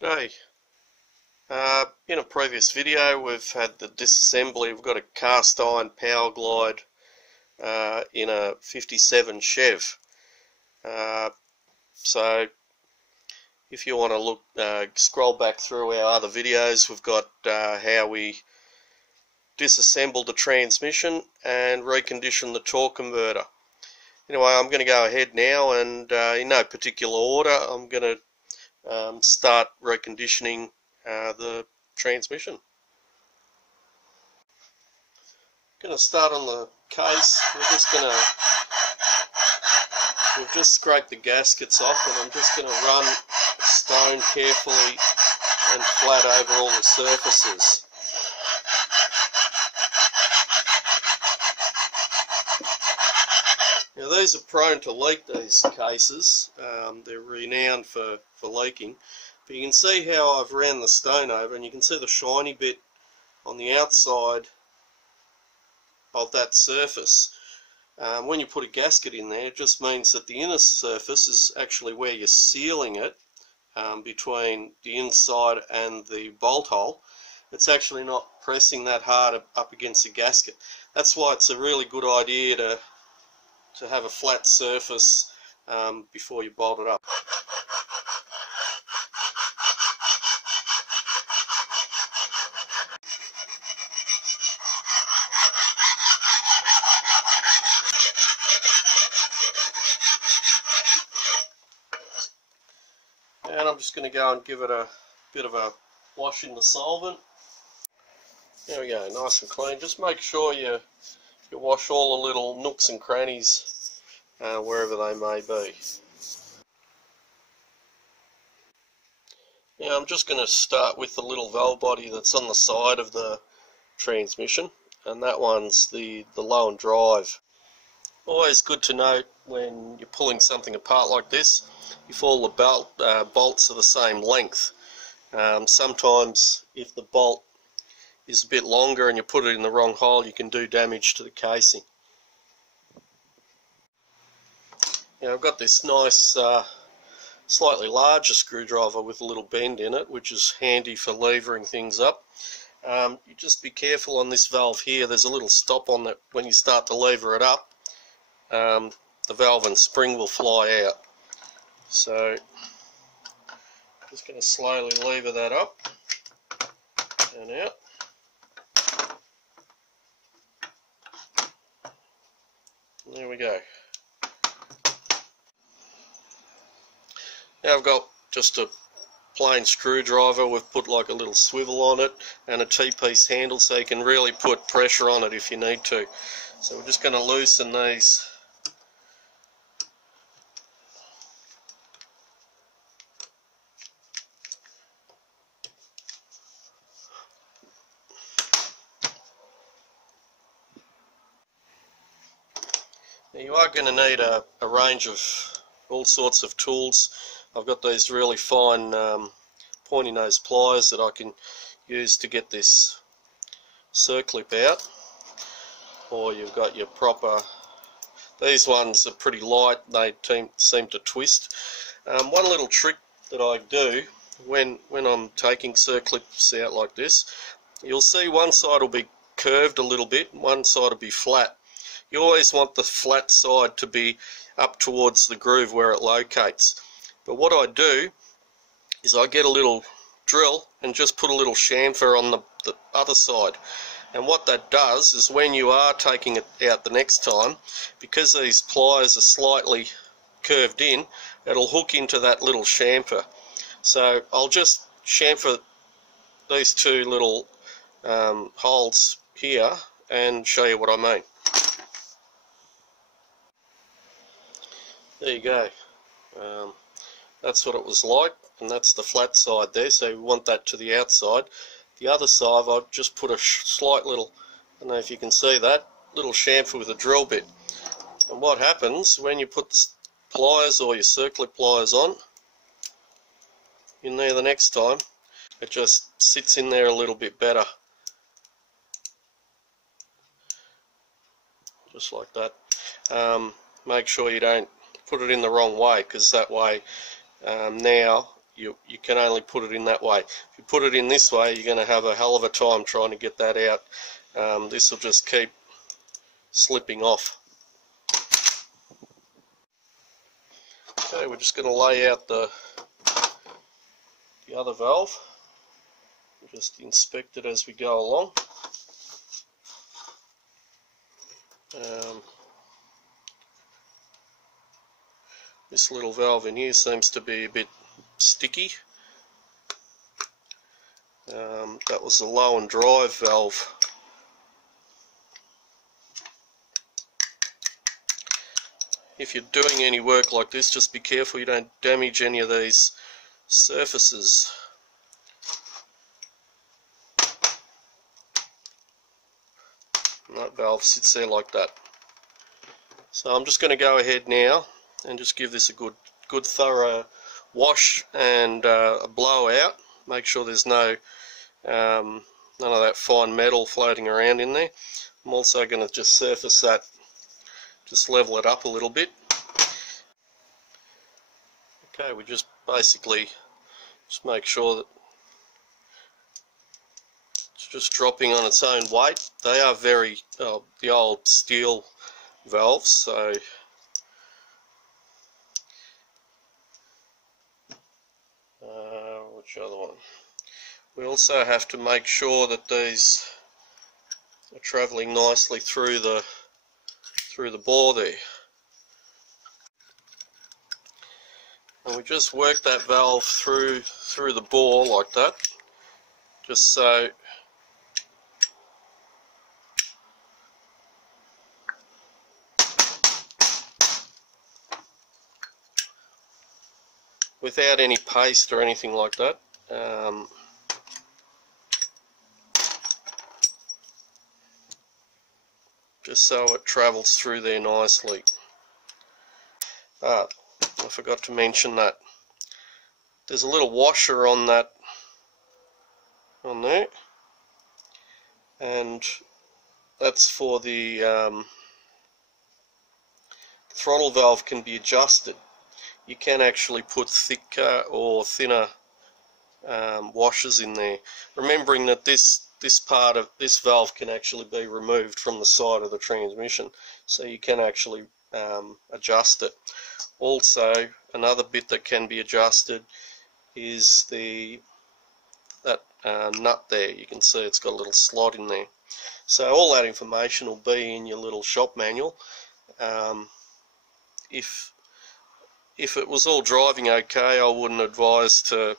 G'day. In a previous video we've had the disassembly. We've got a cast iron Powerglide in a 57 Chev. So if you want to look, scroll back through our other videos. We've got how we disassembled the transmission and reconditioned the torque converter. Anyway, I'm going to go ahead now and in no particular order I'm going to start reconditioning the transmission. I'm going to start on the case. We've just scraped the gaskets off, and I'm just going to run a stone carefully and flat over all the surfaces. Now these are prone to leak, these cases. They're renowned for leaking. But you can see how I've ran the stone over, and you can see the shiny bit on the outside of that surface. When you put a gasket in there, it just means that the inner surface is actually where you're sealing it, between the inside and the bolt hole. It's actually not pressing that hard up against the gasket. That's why it's a really good idea to have a flat surface before you bolt it up. And I'm just going to go and give it a bit of a wash in the solvent. There we go, nice and clean. Just make sure you wash all the little nooks and crannies wherever they may be. Now I'm just going to start with the little valve body that's on the side of the transmission, and that one's the low and drive. Always good to note when you're pulling something apart like this, if all the bolts are the same length. Sometimes if the bolt is a bit longer and you put it in the wrong hole, you can do damage to the casing. Now I've got this nice slightly larger screwdriver with a little bend in it, which is handy for levering things up. You just be careful on this valve here. There's a little stop on that. When you start to lever it up, the valve and spring will fly out. So just going to slowly lever that up and out. There we go. Now I've got just a plain screwdriver. We've put like a little swivel on it and a T-piece handle, so you can really put pressure on it if you need to. So we're just going to loosen these. Now you are going to need a range of all sorts of tools. I've got these really fine pointy nose pliers that I can use to get this circlip out, or you've got your proper, these ones are pretty light, they seem to twist. One little trick that I do when I'm taking circlips out like this, you'll see one side will be curved a little bit, one side will be flat. You always want the flat side to be up towards the groove where it locates. But what I do is I get a little drill and just put a little chamfer on the other side. And what that does is when you are taking it out the next time, because these pliers are slightly curved in, it'll hook into that little chamfer. So I'll just chamfer these two little holes here and show you what I mean. There you go. That's what it was like, and that's the flat side there, so we want that to the outside. The other side I've just put a slight little, I don't know if you can see that, little chamfer with a drill bit. And what happens when you put the pliers or your circlip pliers on in there the next time, it just sits in there a little bit better. Just like that. Make sure you don't put it in the wrong way, because that way now you can only put it in that way. If you put it in this way, you're going to have a hell of a time trying to get that out. This will just keep slipping off. Okay, we're just going to lay out the other valve. Just inspect it as we go along. This little valve in here seems to be a bit sticky. That was the low and drive valve. If you're doing any work like this, just be careful you don't damage any of these surfaces. And that valve sits there like that. So I'm just going to go ahead now and just give this a good thorough wash and a blowout. Make sure there's none of that fine metal floating around in there. I'm also going to just surface that, just level it up a little bit. Okay, we just basically just make sure that it's just dropping on its own weight. They are very the old steel valves, so which other one? We also have to make sure that these are travelling nicely through the bore there. And we just work that valve through the bore like that, just so without any paste or anything like that. Just so it travels through there nicely. But I forgot to mention that there's a little washer on there, and that's for the throttle valve can be adjusted. You can actually put thicker or thinner washers in there, remembering that this part of this valve can actually be removed from the side of the transmission, so you can actually adjust it. Also, another bit that can be adjusted is that nut there. You can see it's got a little slot in there. So all that information will be in your little shop manual. If it was all driving okay, I wouldn't advise to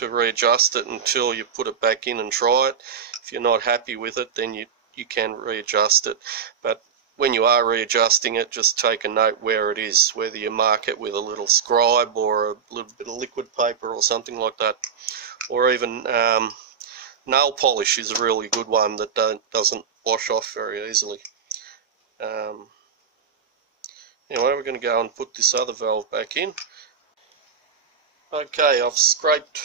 readjust it until you put it back in and try it. If you're not happy with it, then you can readjust it. But when you are readjusting it, just take a note where it is, whether you mark it with a little scribe or a little bit of liquid paper or something like that. Or even nail polish is a really good one that doesn't wash off very easily. Anyway, we're going to go and put this other valve back in. Okay, I've scraped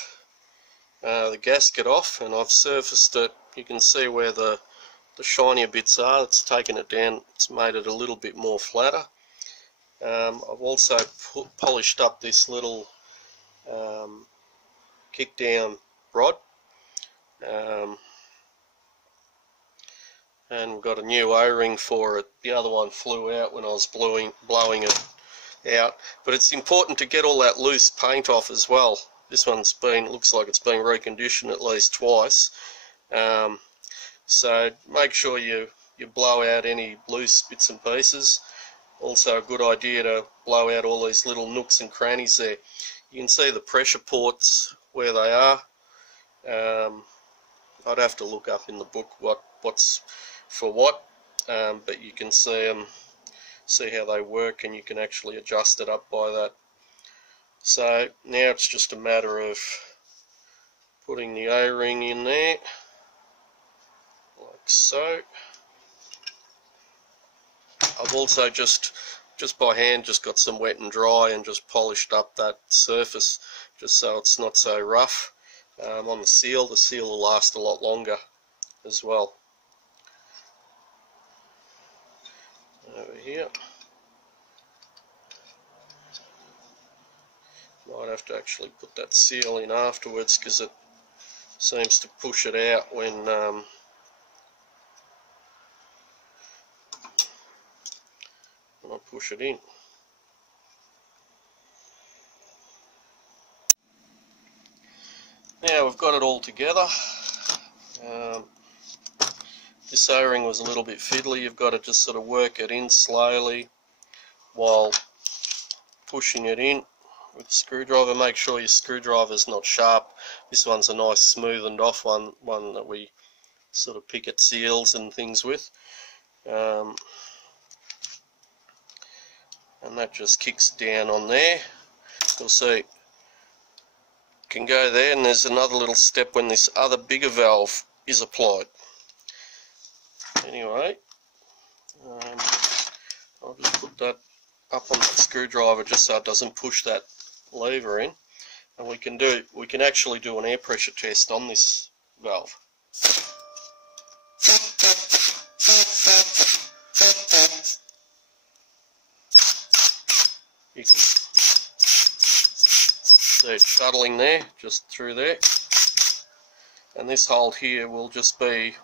the gasket off and I've surfaced it. You can see where the shinier bits are. It's taken it down, it's made it a little bit more flatter. I've also polished up this little kick down rod, and we've got a new O-ring for it. The other one flew out when I was blowing it out, but it's important to get all that loose paint off as well. This one's looks like it's been reconditioned at least twice. So make sure you blow out any loose bits and pieces. Also a good idea to blow out all these little nooks and crannies there. You can see the pressure ports where they are. I'd have to look up in the book what's for what, but you can see how they work, and you can actually adjust it up by that. So now it's just a matter of putting the O-ring in there, like so. I've also just by hand just got some wet and dry and just polished up that surface just so it's not so rough. On the seal will last a lot longer as well. Over here, might have to actually put that seal in afterwards because it seems to push it out when I push it in. Now we've got it all together. This O-ring was a little bit fiddly. You've got to just sort of work it in slowly while pushing it in with the screwdriver. Make sure your screwdriver's not sharp. This one's a nice smoothened off one that we sort of pick at seals and things with. And that just kicks down on there. You'll see can go there, and there's another little step when this other bigger valve is applied. Anyway, I'll just put that up on that screwdriver just so it doesn't push that lever in, and we can actually do an air pressure test on this valve. You can see it shuttling there, just through there, and this hole here will just be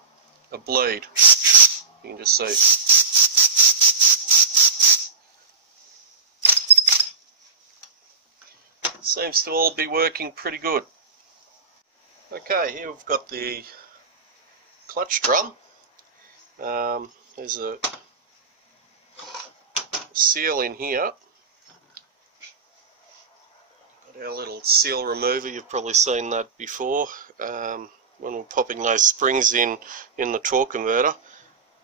a bleed. You can just see. Seems to all be working pretty good. Okay, here we've got the clutch drum. There's a seal in here. Got our little seal remover. You've probably seen that before when we're popping those springs in the torque converter.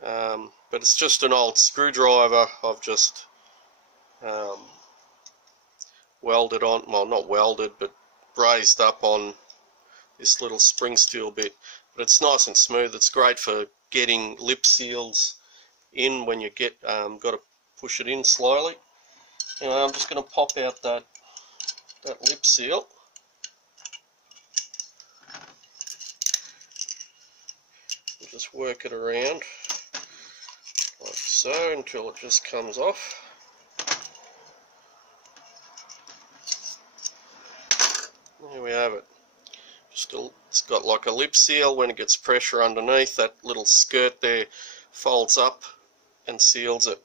But it's just an old screwdriver. I've just welded on, well, not welded, but brazed up on this little spring steel bit. But it's nice and smooth. It's great for getting lip seals in when you get got to push it in slowly. Anyway, I'm just going to pop out that lip seal. And just work it around like so until it just comes off. There we have it. It's got like a lip seal. When it gets pressure underneath, that little skirt there folds up and seals it.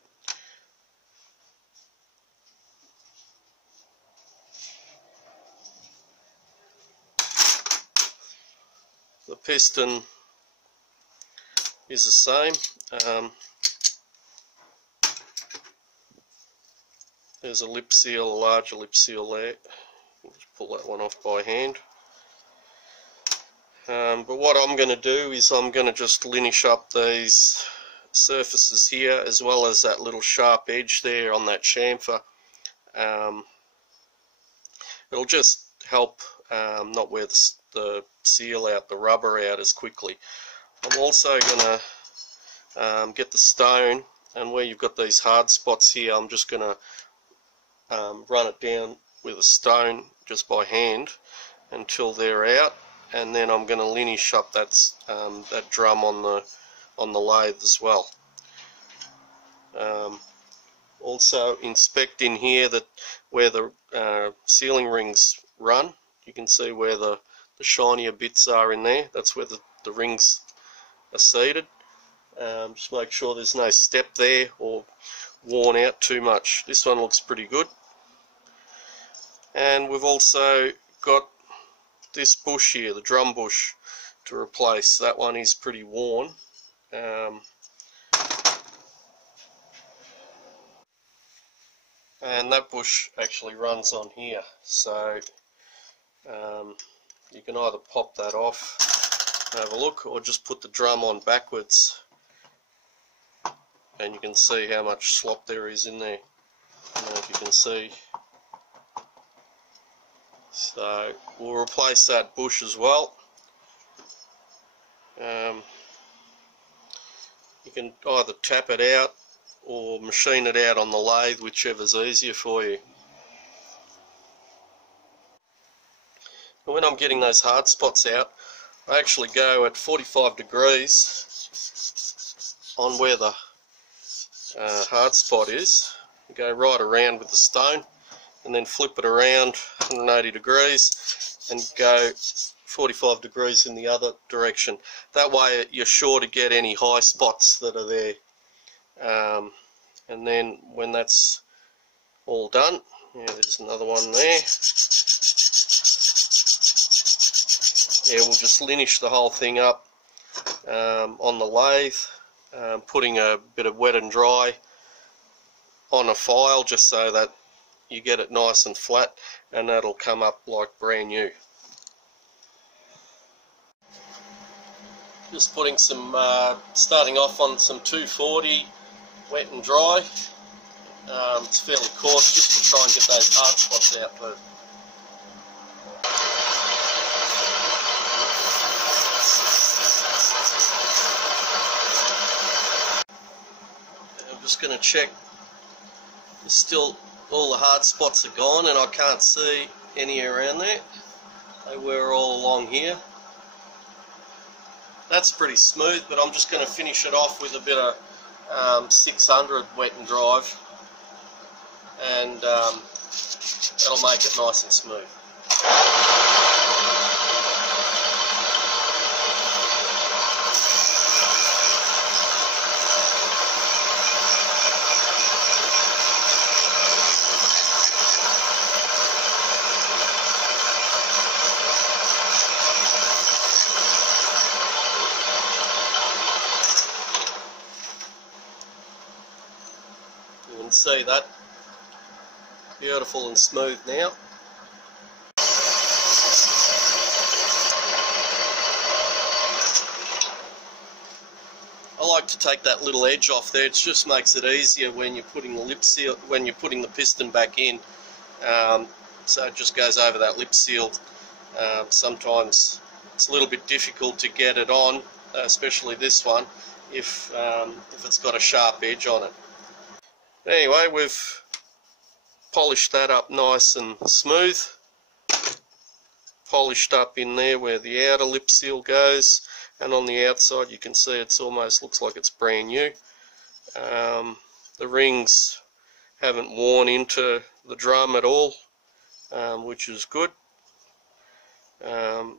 The piston is the same. There's a lip seal, a larger lip seal there. Just pull that one off by hand. But what I'm going to do is I'm going to just linish up these surfaces here, as well as that little sharp edge there on that chamfer. It'll just help not wear the seal out, the rubber out as quickly. I'm also going to get the stone, and where you've got these hard spots here, I'm just going to run it down with a stone just by hand until they're out, and then I'm going to linish up that drum on the lathe as well. Also inspect in here that where the sealing rings run, you can see where the shinier bits are in there. That's where the rings are seated. Just make sure there's no step there or worn out too much. This one looks pretty good. And we've also got this bush here, the drum bush, to replace. That one is pretty worn. And that bush actually runs on here, so you can either pop that off and have a look, or just put the drum on backwards, and you can see how much slop there is in there. I don't know if you can see. So we'll replace that bush as well. You can either tap it out or machine it out on the lathe, whichever's easier for you. And when I'm getting those hard spots out, I actually go at 45 degrees on where the hard spot is. Go right around with the stone, and then flip it around 180 degrees and go 45 degrees in the other direction. That way you're sure to get any high spots that are there. And then when that's all done, yeah, there's another one there. Yeah, we'll just linish the whole thing up on the lathe, putting a bit of wet and dry on a file just so that you get it nice and flat, and that'll come up like brand new. Just putting some, starting off on some 240 wet and dry. It's fairly coarse just to try and get those hard spots out first. I'm just going to check. Still, all the hard spots are gone, and I can't see any around there. They were all along here. That's pretty smooth, but I'm just going to finish it off with a bit of 600 wet and drive, and that'll make it nice and smooth. You can see that beautiful and smooth now. I like to take that little edge off there. It just makes it easier when you're putting the lip seal, when you're putting the piston back in. So it just goes over that lip seal. Sometimes it's a little bit difficult to get it on, especially this one, if it's got a sharp edge on it. Anyway, we've polished that up nice and smooth. Polished up in there where the outer lip seal goes, and on the outside you can see it's almost looks like it's brand new. The rings haven't worn into the drum at all, which is good. You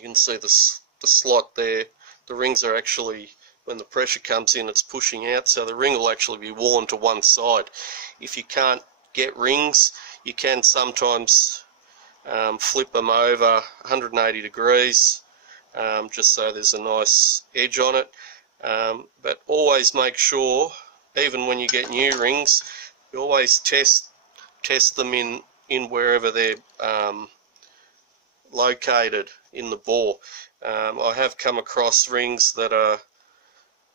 can see the slot there. The rings are actually, when the pressure comes in, it's pushing out, so the ring will actually be worn to one side. If you can't get rings, you can sometimes flip them over 180 degrees, just so there's a nice edge on it. But always make sure, even when you get new rings, you always test them in wherever they're located in the bore. I have come across rings that are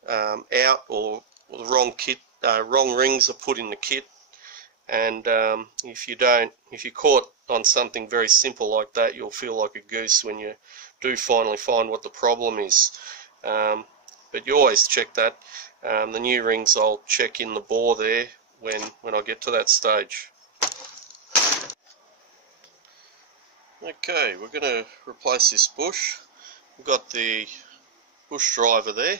out, or the wrong rings are put in the kit, and if you're caught on something very simple like that, you'll feel like a goose when you do finally find what the problem is. But you always check that. The new rings I'll check in the bore there when I get to that stage. Okay, we're going to replace this bush. We've got the bush driver there.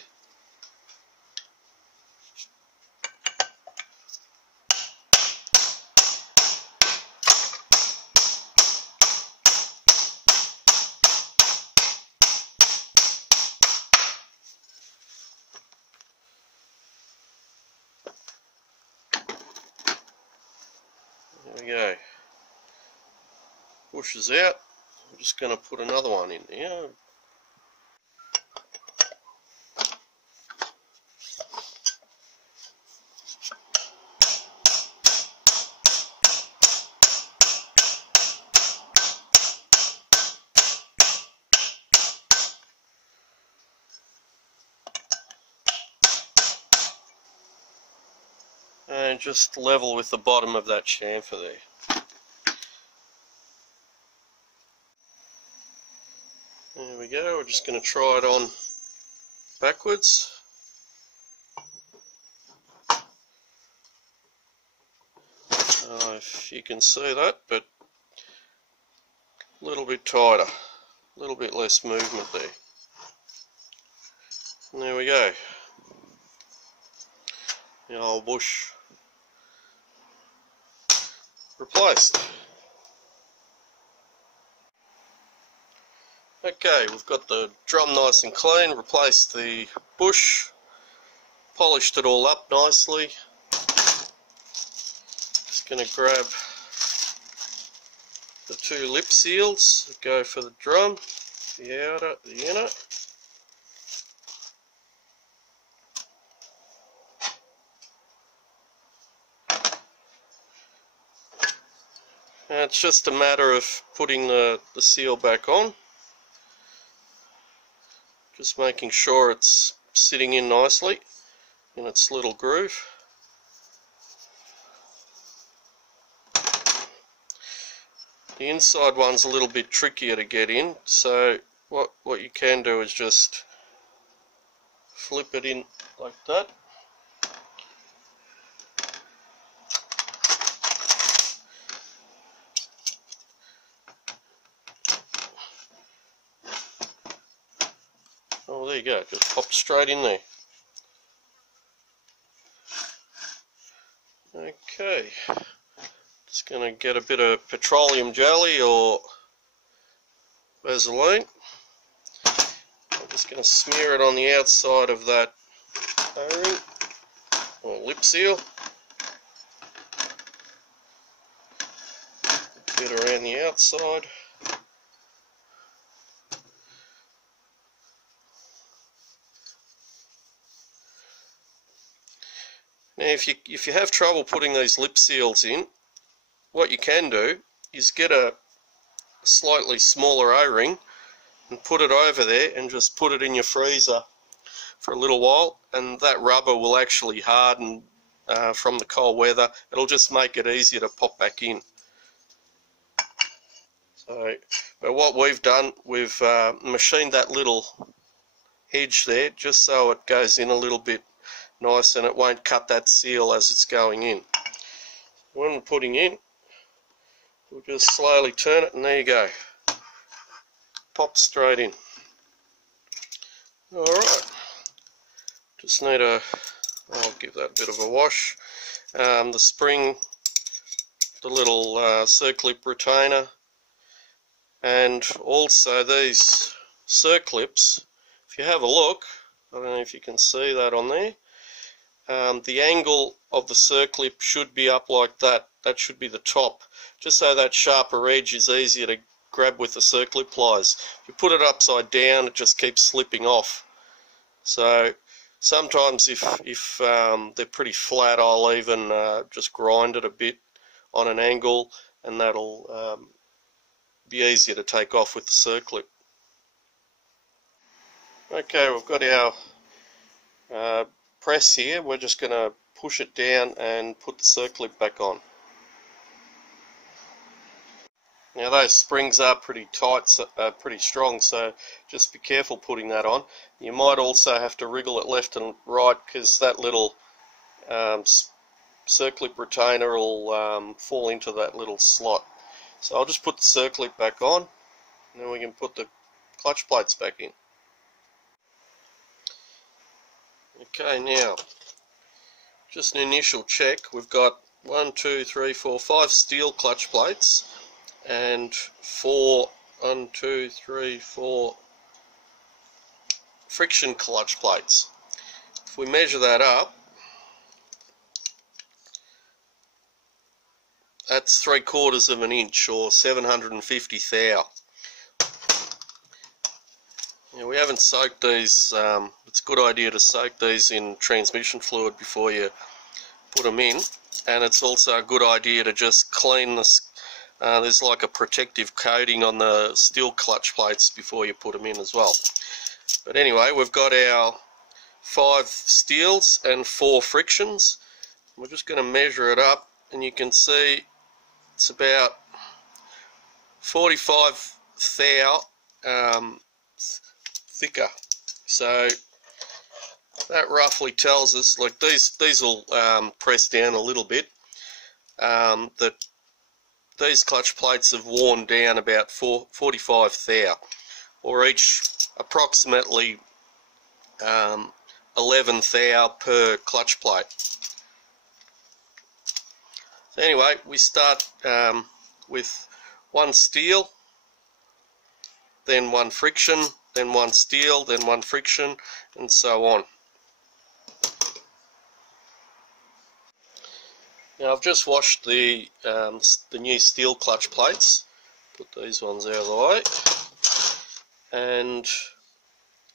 There we go. Bush is out. I'm just going to put another one in there. And just level with the bottom of that chamfer there. There we go. We're just going to try it on backwards. If you can see that, but a little bit tighter, a little bit less movement there. And there we go. The old bush replaced. Okay, we've got the drum nice and clean, replaced the bush, polished it all up nicely. Just going to grab the 2 lip seals, go for the drum, the outer, the inner. And it's just a matter of putting the seal back on. Just making sure it's sitting in nicely in its little groove. The inside one's a little bit trickier to get in, so what you can do is just flip it in like that. Oh, there you go, just pop straight in there. Okay, just going to get a bit of petroleum jelly or Vaseline. I'm just going to smear it on the outside of that O-ring or lip seal. A bit around the outside. Now if you have trouble putting these lip seals in, what you can do is get a slightly smaller O-ring and put it over there and just put it in your freezer for a little while, and that rubber will actually harden from the cold weather. It'll just make it easier to pop back in. So, but what we've done, we've machined that little edge there just so it goes in a little bit nice and it won't cut that seal as it's going in. When we're putting in, we'll just slowly turn it and there you go. Pop straight in. Alright, just need I'll give that a bit of a wash. The spring, the little circlip retainer, and also these circlips. If you have a look, I don't know if you can see that on there. The angle of the circlip should be up like that. That should be the top, just so that sharper edge is easier to grab with the circlip pliers. If you put it upside down, it just keeps slipping off. So sometimes if they're pretty flat, I'll even just grind it a bit on an angle, and that'll be easier to take off with the circlip. Okay, we've got our press here. We're just going to push it down and put the circlip back on. Now those springs are pretty tight, pretty strong, so just be careful putting that on. You might also have to wriggle it left and right because that little circlip retainer will fall into that little slot. So I'll just put the circlip back on, and then we can put the clutch plates back in. Okay, now just an initial check. We've got 1, 2, 3, 4, 5 steel clutch plates and 4 friction clutch plates. If we measure that up, that's 3/4 of an inch or 750 thou. Now, we haven't soaked these. It's a good idea to soak these in transmission fluid before you put them in, and it's also a good idea to just clean this. There's like a protective coating on the steel clutch plates before you put them in as well. But anyway, we've got our 5 steels and 4 frictions. We're just going to measure it up, and you can see it's about 45 thou thicker. So that roughly tells us, like these will press down a little bit, that these clutch plates have worn down about 45 thou, or each approximately 11 thou per clutch plate. So anyway, we start with one steel, then one friction, then one steel, then one friction, and so on. Now I've just washed the new steel clutch plates. Put these ones out of the way, and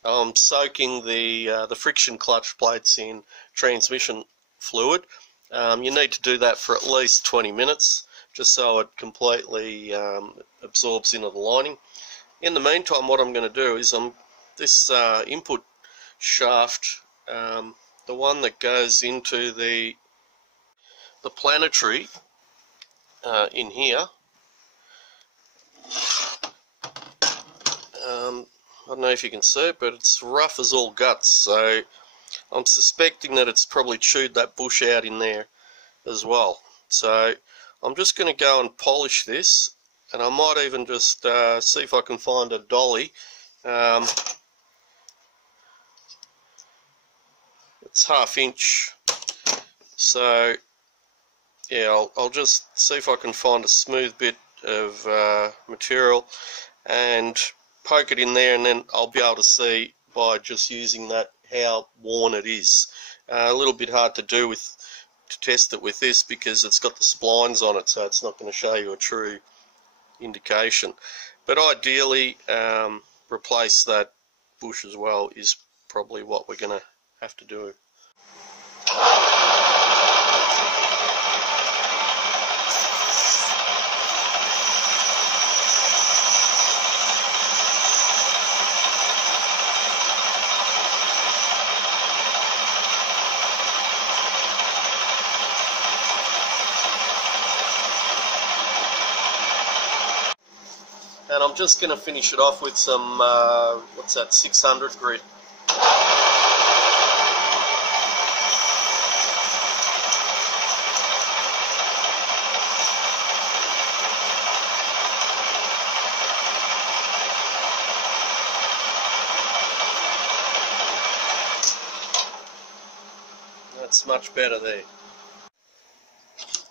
I'm soaking the friction clutch plates in transmission fluid. You need to do that for at least 20 minutes, just so it completely absorbs into the lining. In the meantime, what I'm going to do is this input shaft, the one that goes into the planetary in here. I don't know if you can see it, but it's rough as all guts, so I'm suspecting that it's probably chewed that bush out in there as well. So I'm just going to go and polish this, and I might even just see if I can find a dolly. It's 1/2 inch, so yeah, I'll just see if I can find a smooth bit of material and poke it in there, and then I'll be able to see by just using that how worn it is. A little bit hard to do to test it with this because it's got the splines on it, so it's not going to show you a true indication. But ideally, replace that bush as well is probably what we're going to have to do. And I'm just going to finish it off with some, what's that, 600 grit. That's much better there.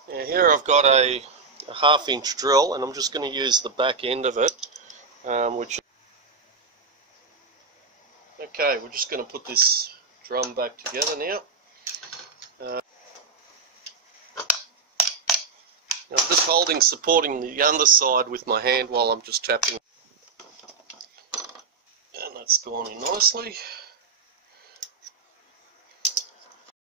Now here I've got a 1/2 inch drill, and I'm just going to use the back end of it, okay, we're just going to put this drum back together now. I'm just supporting the underside with my hand while I'm just tapping, and that's gone in nicely.